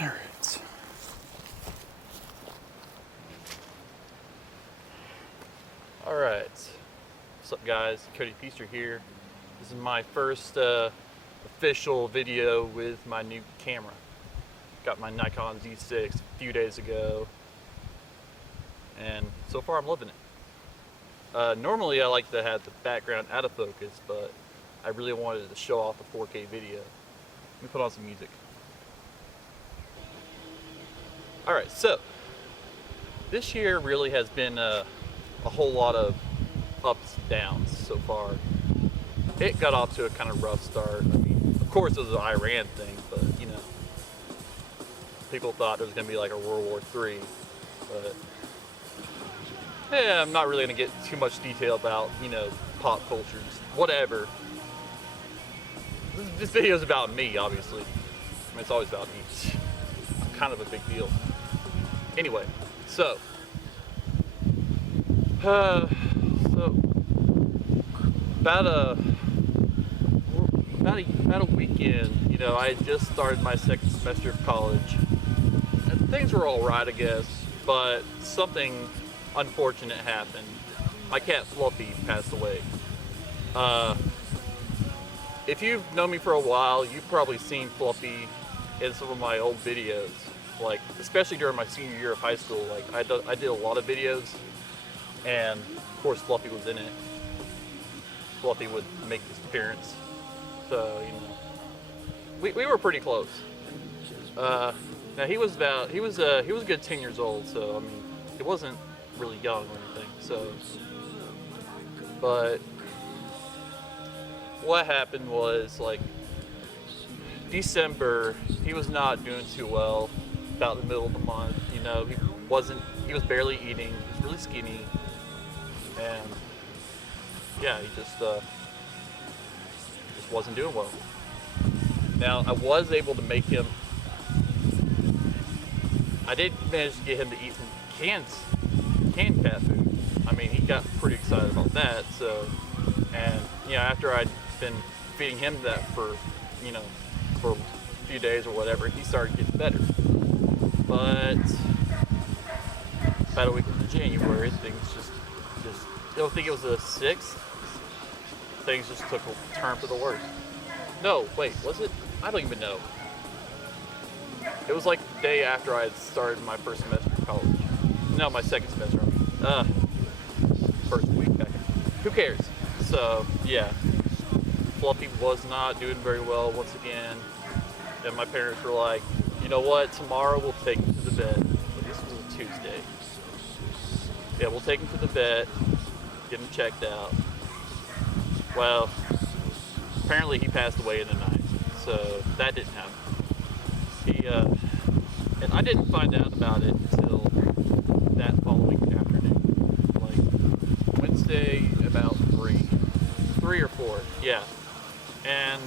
Alright. Alright. What's up, guys? Cody Peaster here. This is my first official video with my new camera. Got my Nikon Z6 a few days ago, and so far I'm loving it. Normally I like to have the background out of focus, but I really wanted to show off the 4K video. Let me put on some music. Alright, so this year really has been a whole lot of ups and downs so far. It got off to a kind of rough start. I mean, of course it was an Iran thing, but you know, people thought there was going to be like a World War III. But yeah, I'm not really going to get too much detail about, you know, pop cultures, whatever. This video is about me, obviously. I mean, it's always about me. I'm kind of a big deal. Anyway, so about a weekend, you know, I had just started my second semester of college, and things were all right, I guess, but something unfortunate happened. My cat Fluffy passed away. If you've known me for a while, you've probably seen Fluffy in some of my old videos, like especially during my senior year of high school. Like I did a lot of videos, and of course Fluffy was in it. Fluffy would make his appearance, so you know, we were pretty close. Now he was a good 10 years old, so I mean he wasn't really young or anything. So, but what happened was, like, December, he was not doing too well. About the middle of the month, you know, he was barely eating, he was really skinny, and yeah, he just wasn't doing well. Now, I was able to make him, I did manage to get him to eat some canned cat food. I mean, he got pretty excited about that, so, and, you know, after I'd been feeding him that for, you know, for a few days or whatever, he started getting better. But about a week into January, things just I don't think it was the 6th, things just took a turn for the worse. No, wait, was it? I don't even know. It was like the day after I had started my first semester of college. No, my second semester. First week back. Who cares? So, yeah. Fluffy was not doing very well once again. And my parents were like, you know what, tomorrow we'll take him to the vet. But this was a Tuesday. Yeah, we'll take him to the vet, get him checked out. Well, apparently he passed away in the night, so that didn't happen. And I didn't find out about it until that following afternoon. Like, Wednesday about 3 or 4, yeah. And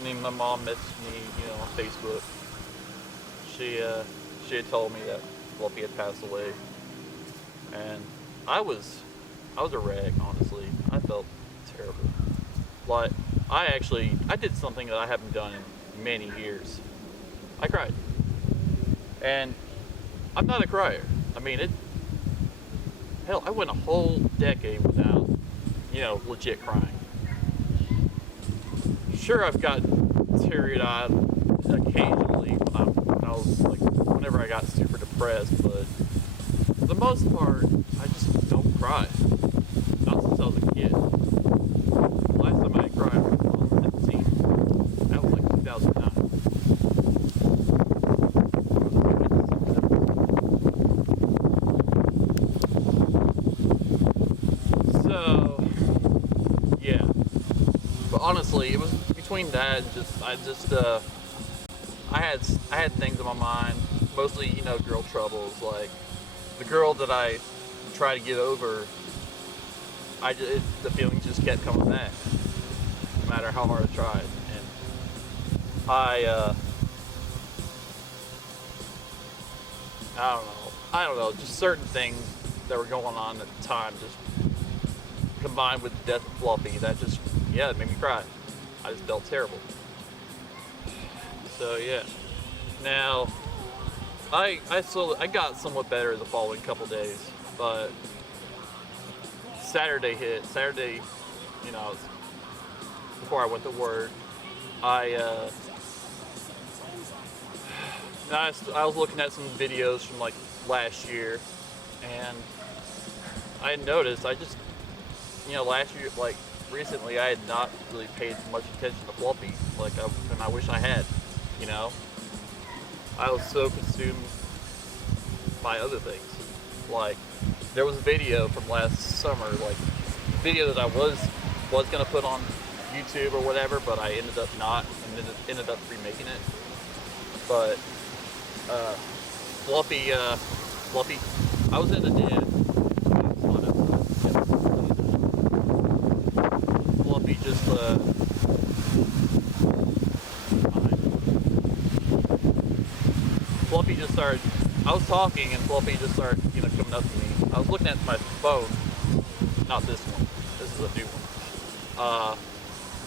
I mean, my mom messaged me, you know, on Facebook. She had told me that Fluffy had passed away, and I was a wreck, honestly. I felt terrible. Like, I did something that I haven't done in many years. I cried, and I'm not a crier. I mean, hell, I went a whole decade without, you know, legit crying. Sure, I've gotten teary-eyed occasionally when I was, like, whenever I got super depressed, but for the most part, I just don't cry. Not since I was a kid. Last time I cried was when I was 17. That was like 2009. So, yeah. But honestly, it was between that and I had things in my mind, mostly, you know, girl troubles. Like the girl that I tried to get over, the feelings just kept coming back, no matter how hard I tried. And I don't know, just certain things that were going on at the time, just combined with the death of Fluffy, that just, yeah, it made me cry. I just felt terrible. So yeah, Now, I got somewhat better the following couple days, but Saturday hit. Saturday, you know, before I went to work, I I was looking at some videos from like last year, and I had noticed last year, like recently, I had not really paid much attention to Fluffy, and I wish I had. You know, I was so consumed by other things. Like, there was a video from last summer, like a video that I was gonna put on YouTube or whatever, but I ended up not, and ended up remaking it. But Fluffy, I was in the den. Fluffy just Fluffy just started. I was talking, and Fluffy just started, coming up to me. I was looking at my phone, not this one. This is a new one.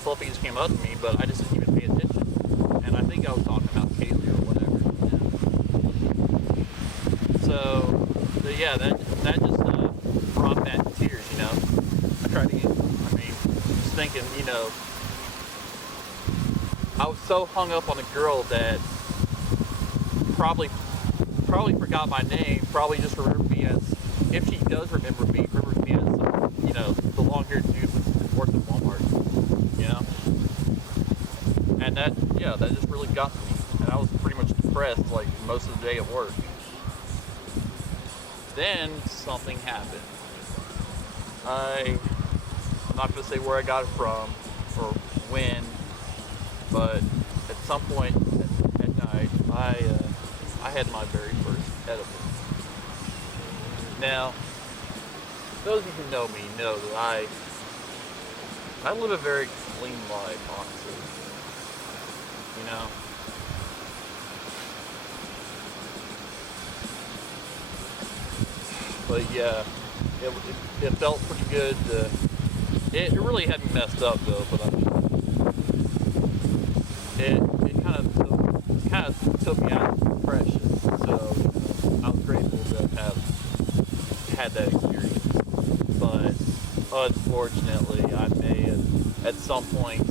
Fluffy just came up to me, but I just didn't even pay attention. And I think I was talking about Kaylee or whatever. So yeah, that just brought back tears. I tried to just thinking, I was so hung up on a girl that probably forgot my name, probably just remembered me as, if she does remember me as, the long-haired dude that worked at Walmart, And that just really got to me. And I was pretty much depressed, like, most of the day at work. Then something happened. I'm not going to say where I got it from or when, but at some point at night, I had my very first edible. Now, those of you who know me know that I live a very clean life, honestly. But yeah, it felt pretty good. It really had me messed up though, but it kind of took me out of depression. So I was grateful to have had that experience. But unfortunately, I may have, at some point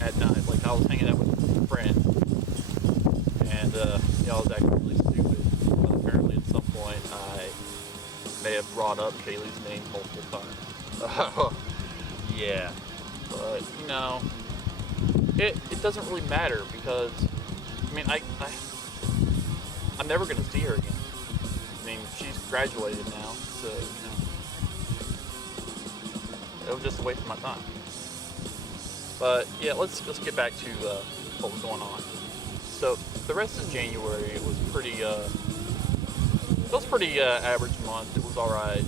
at night, like I was hanging out with a friend, and I was acting really stupid. But apparently, at some point, I may have brought up Kaylee's name multiple times. Yeah, but it doesn't really matter because I'm never gonna see her again. She's graduated now, so it was just a waste of my time. But yeah, let's get back to what was going on. So the rest of January, it was pretty average month. It was all right.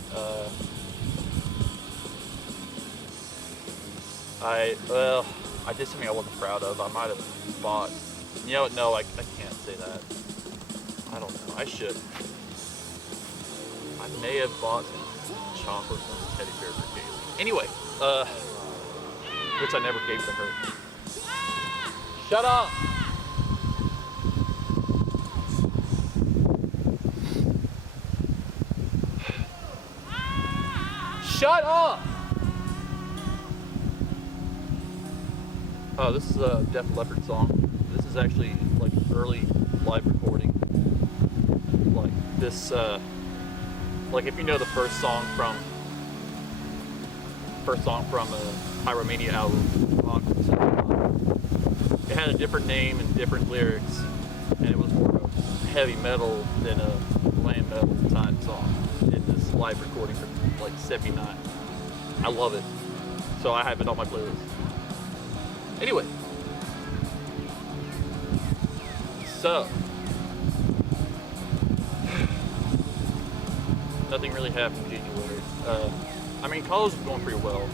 I did something I wasn't proud of. I might have bought. No, I can't say that. I don't know. I should. I may have bought some chocolates and a teddy bear for Kaylee. Anyway, which I never gave to her. Shut up! Shut up! Oh, this is a Def Leppard song. This is actually like early live recording. Like this, like if you know the first song from Pyromania album, Rock, it had a different name and different lyrics, and it was more heavy metal than a glam metal type song. In this live recording from like '79, I love it, so I have it on my playlist. Anyway, so nothing really happened in January. College was going pretty well.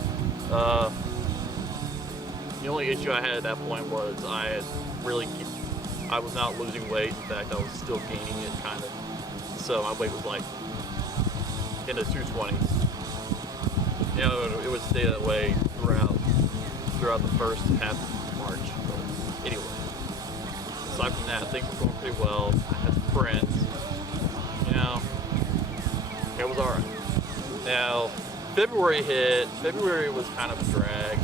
The only issue I had at that point was I was not losing weight. In fact, I was still gaining it, kind of. So my weight was like in the 220s. It would stay that way throughout the first half of March. But anyway, aside from that, things were going pretty well. I had some friends. You know, it was alright. Now, February hit. February was kind of a drag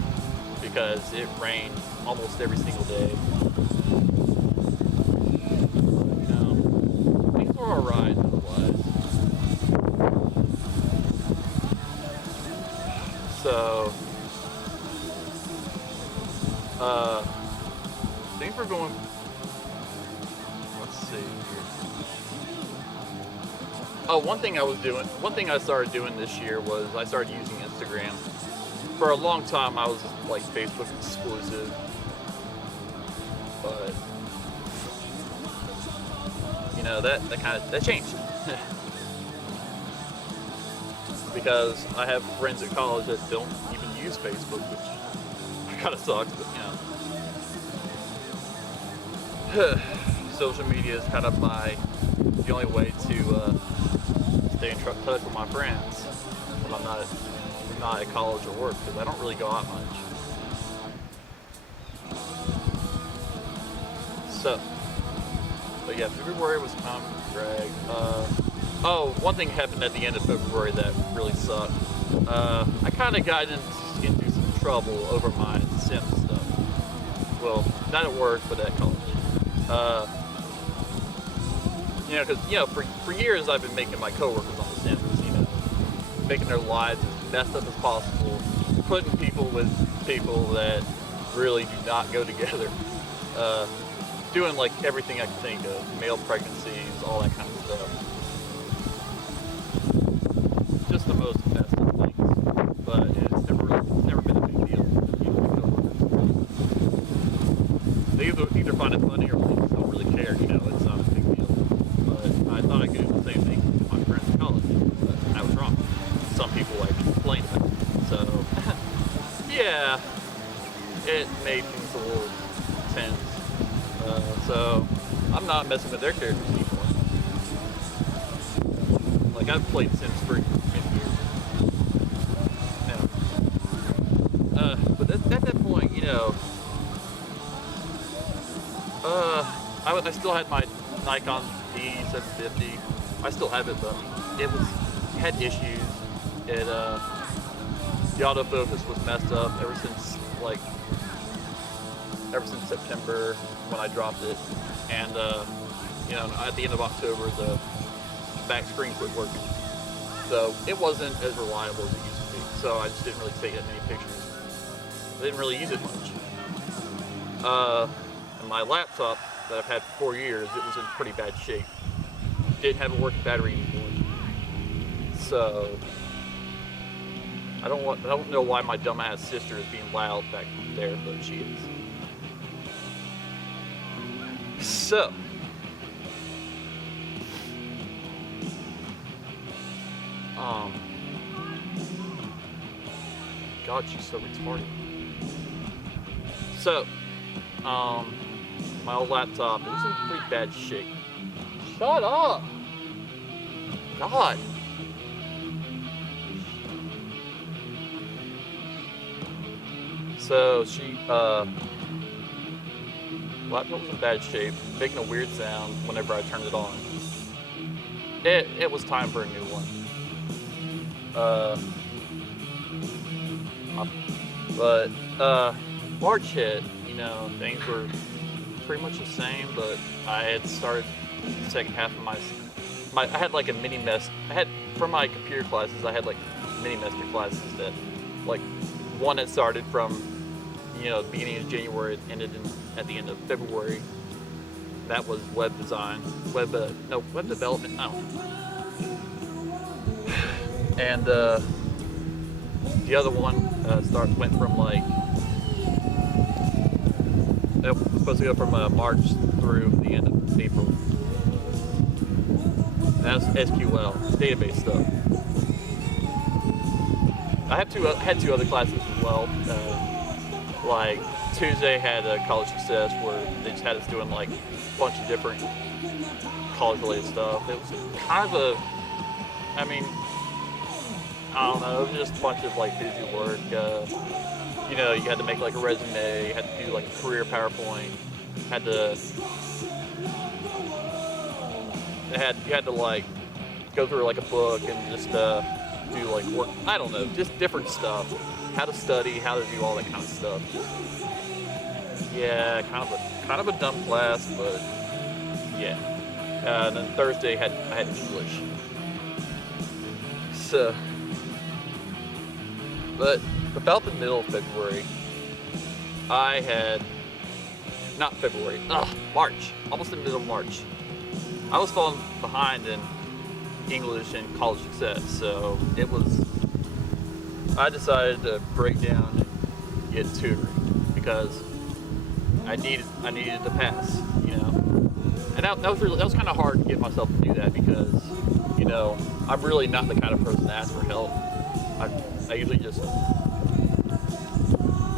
because it rained almost every single day. You know, things were alright otherwise. So, things were going. Let's see here. Oh, one thing I started doing this year was I started using Instagram. For a long time, I was like Facebook exclusive, but you know that changed because I have friends at college that don't even use Facebook, which kind of sucks, but you know, social media is kind of the only way to stay in touch with my friends when I'm not at college or work, because I don't really go out much. So, but yeah, February was kind of a drag. Oh, one thing happened at the end of February that really sucked. I kind of got into some trouble over my sim stuff. Well, not at work, but at college. You know, because, you know, for years I've been making my coworkers on The Sims, you know, making their lives as messed up as possible, putting people with people that really do not go together, doing like everything I can think of, male pregnancies, all that kind of stuff. Just the most messed up things, but it's never been a big deal. They either find it funny or they just don't really care, you know, it's not a big deal. But I thought I could do the same thing with my friends in college, but I was wrong. Some people actually complained about it. So, yeah, it made things a little tense. So, I'm not messing with their characters anymore. Like, I've played Sims for many years now. But at that point, you know, I still had my Nikon Z6. I still have it, but it had issues. The autofocus was messed up ever since September when I dropped it, and you know, at the end of October the back screen quit working, so it wasn't as reliable as it used to be. So I just didn't really take that many pictures. I didn't really use it much. And my laptop that I've had for 4 years, it was in pretty bad shape. Didn't have a working battery anymore. So I don't know why my dumbass sister is being loud back there, but she is. So, God, she's so retarded. So, my old laptop, it was in pretty bad shape. Shut up! God. So laptop was in bad shape, making a weird sound whenever I turned it on. It was time for a new one. But March hit, you know, things were pretty much the same, but I had started the second half of my I had like a mini mess. For my computer classes, I had like mini semester classes that, like, one that started from, you know, the beginning of January, ended at the end of February. That was web design, web development, I don't know. And the other one went from like, it was supposed to go from March through the end of April. And that was SQL, database stuff. I had two other classes as well. Like Tuesday had a college success where they just had us doing like a bunch of different college related stuff. It was kind of I don't know, it was just a bunch of like busy work. You know, you had to make like a resume, you had to do like a career PowerPoint, had to you had to like go through like a book and just do like work. I don't know, just different stuff. How to study, how to do all that kind of stuff. Yeah, kind of a dumb class, but yeah. And then Thursday I had English. So, but about the middle of February, I had not February, March, almost the middle of March. I was falling behind in English and college success, so I decided to break down and get tutoring because I needed to pass, you know. And that was kind of hard to get myself to do that because, you know, I'm really not the kind of person to ask for help. I usually just, you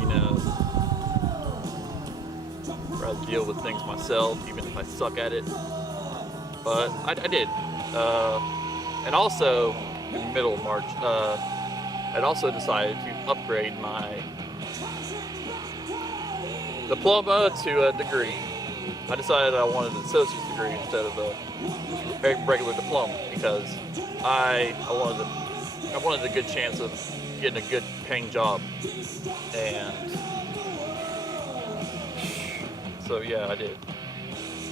know, rather deal with things myself, even if I suck at it. But I did. And also, in the middle of March, I'd also decided to upgrade my diploma to a degree. I decided I wanted an associate's degree instead of a regular diploma because I wanted a good chance of getting a good paying job. And so yeah, I did.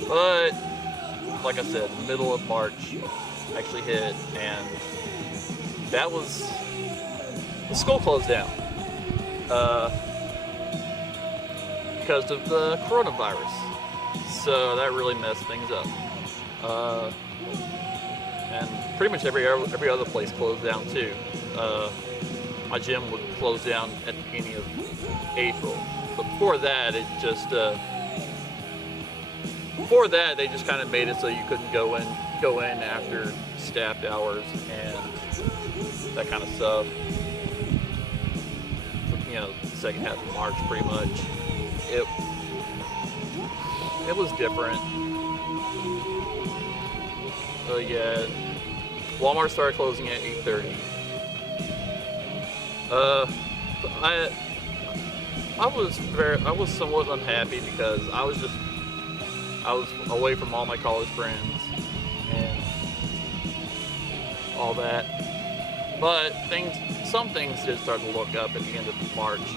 But like I said, middle of March actually hit, and that was the school closed down because of the coronavirus. So that really messed things up. And pretty much every other place closed down too. My gym would close down at the beginning of April. But before that, they just kind of made it so you couldn't go in after staffed hours and that kind of stuff. You know, the second half of March, pretty much. It was different. Yeah, Walmart started closing at 8:30. I was somewhat unhappy because I was away from all my college friends and all that. But some things did start to look up at the end of March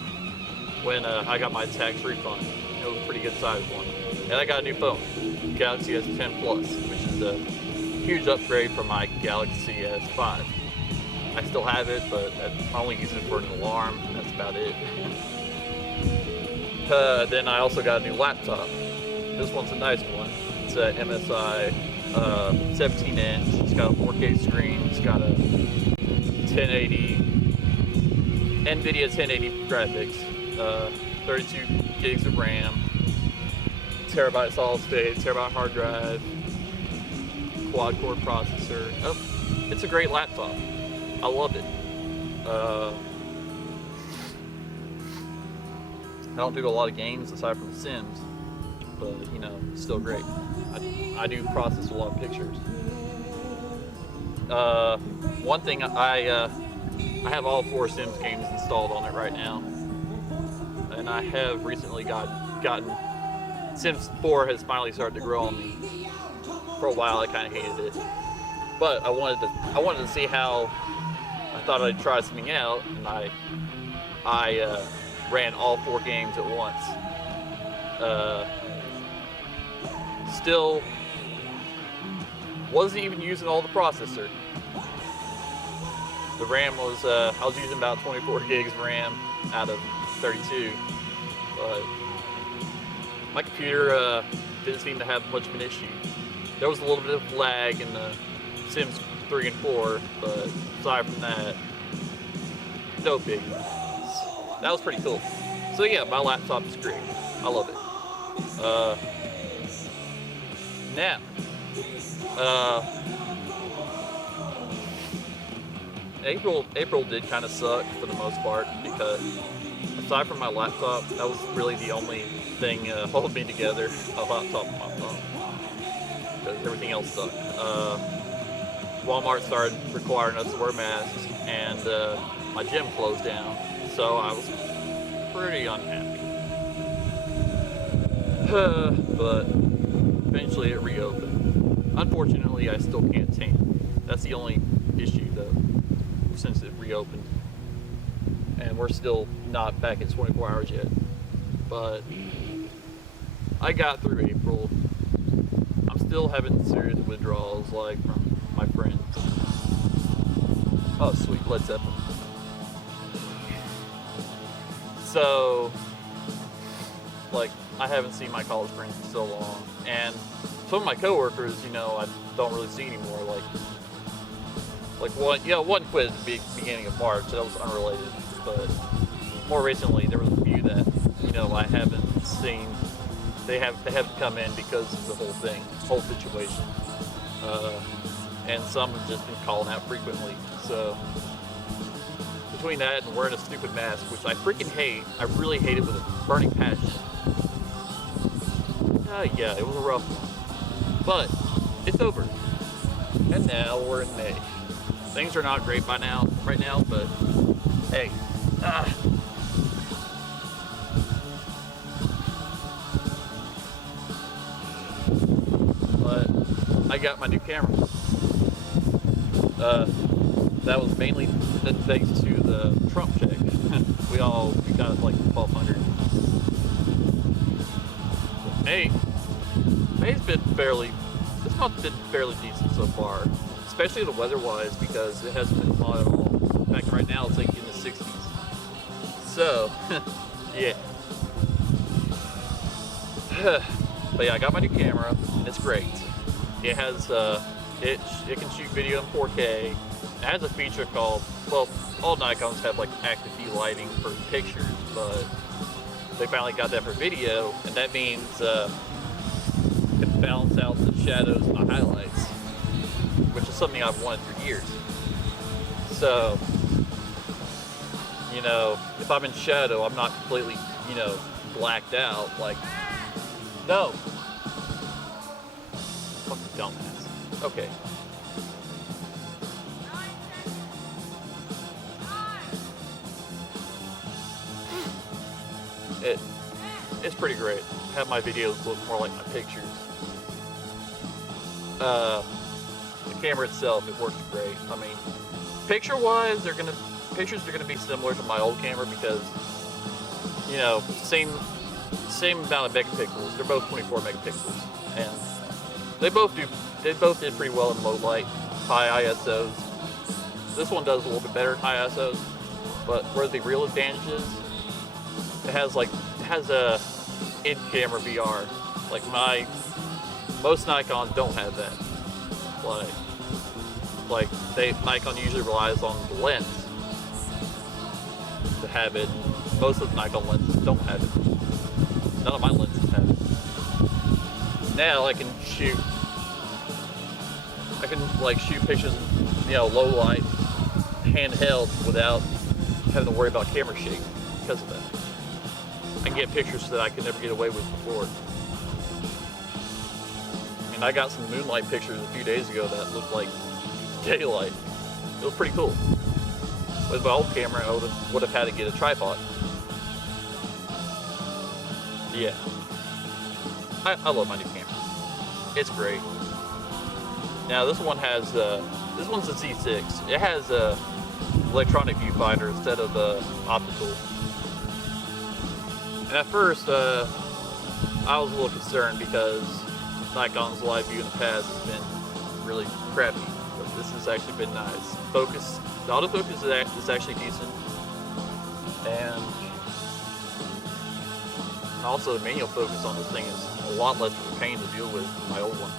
when I got my tax refund. It was a pretty good sized one. And I got a new phone, Galaxy S10 Plus, which is a huge upgrade from my Galaxy S5. I still have it, but I only use it for an alarm, and that's about it. Then I also got a new laptop. This one's a nice one. It's a MSI 17-inch. It's got a 4K screen. It's got a 1080 NVIDIA 1080 graphics, 32 gigs of RAM, terabyte solid state, terabyte hard drive, quad core processor. Oh, it's a great laptop. I love it. I don't do a lot of games aside from The Sims, but you know, still great. I do process a lot of pictures. One thing I have all 4 Sims games installed on it right now, and I have recently gotten Sims 4 has finally started to grow on me. For a while, I kind of hated it, but I wanted to see how. I thought I'd try something out, and I ran all 4 games at once. Still wasn't even using all the processor. The RAM was I was using about 24 gigs of RAM out of 32, but my computer didn't seem to have much of an issue. There was a little bit of lag in the Sims 3 and 4, but aside from that, no big. That was pretty cool. So yeah, my laptop is great. I love it. Now, April did kind of suck for the most part because aside from my laptop, that was really the only thing holding me together. A laptop and my phone, because everything else sucked. Walmart started requiring us to wear masks, and my gym closed down, so I was pretty unhappy. But eventually it reopened. Unfortunately, I still can't tan. That's the only issue though, since it reopened. And we're still not back at 24 hours yet. But I got through April. I'm still having serious withdrawals, like from my friends. Oh, sweet, Led Zeppelin. So, like, I haven't seen my college friends in so long, and some of my coworkers, you know, I don't really see anymore. Like one quit at the beginning of March. That was unrelated, but more recently there was a few that, you know, I haven't seen. They haven't come in because of the whole situation, and some have just been calling out frequently. So between that and wearing a stupid mask, which I freaking hate, I really hate it with a burning passion. Yeah, it was a rough one, but it's over, and now we're in May. Things are not great right now, but hey. But I got my new camera. That was mainly thanks to the Trump check. we got like 1,200. This month's been fairly decent so far, especially the weather-wise, because it hasn't been hot at all. In fact, right now it's like in the 60s. So, yeah. But yeah, I got my new camera, and it's great. It has, it can shoot video in 4K. It has a feature called, well, all Nikons have like active view lighting for pictures, but they finally got that for video, and that means it balance out the shadows and the highlights, which is something I've wanted for years. So, you know, if I'm in shadow, I'm not completely, you know, blacked out. Like, no. Fucking dumbass. Okay. It's pretty great. Have my videos look more like my pictures. The camera itself, it works great. I mean, picture-wise, pictures are gonna be similar to my old camera because, you know, same amount of megapixels. They're both 24 megapixels, and they both did pretty well in low light, high ISOs. This one does a little bit better in high ISOs, but where the real advantage is, it has a in-camera VR. Like most Nikons don't have that. Nikon usually relies on the lens to have it. Most of the Nikon lenses don't have it. None of my lenses have it. Now I can shoot pictures in, you know, low light, handheld, without having to worry about camera shake because of that. I can get pictures that I could never get away with before. I mean, I got some moonlight pictures a few days ago that looked like daylight. It was pretty cool. With my old camera, I would have had to get a tripod. Yeah. I love my new camera. It's great. Now this one has, this one's a Z6. It has a electronic viewfinder instead of optical. And at first, I was a little concerned because Nikon's live view in the past has been really crappy, but this has actually been nice. The autofocus is actually decent, and also the manual focus on this thing is a lot less of a pain to deal with than my old one.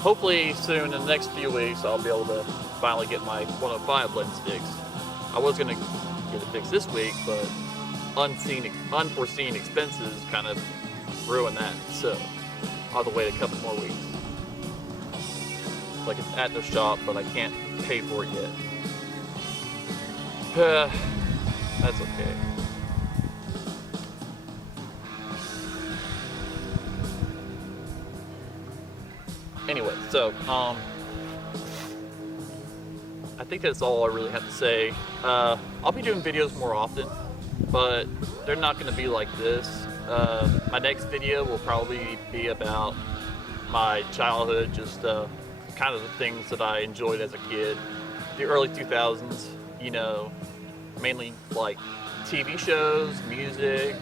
Hopefully soon, in the next few weeks, I'll be able to finally get my 105 lens fixed. I was going to get it fixed this week, but unforeseen expenses kind of ruined that, so I'll have to wait a couple more weeks. Like, it's at their shop, but I can't pay for it yet. That's okay. Anyway, so I think that's all I really have to say. I'll be doing videos more often, but they're not going to be like this. My next video will probably be about my childhood, just kind of the things that I enjoyed as a kid. The early 2000s, you know, mainly like TV shows, music,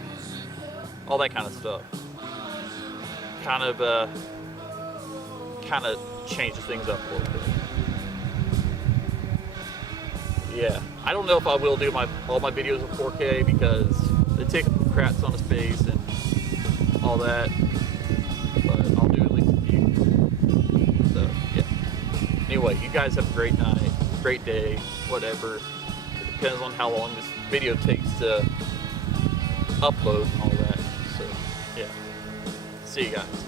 all that kind of stuff. Kind of changes things up a little bit. Yeah, I don't know if I will do all my videos in 4K because they take up a crap ton of space and all that, but I'll do at least a few. So yeah. Anyway, you guys have a great night, great day, whatever. It depends on how long this video takes to upload and all that. So yeah. See you guys.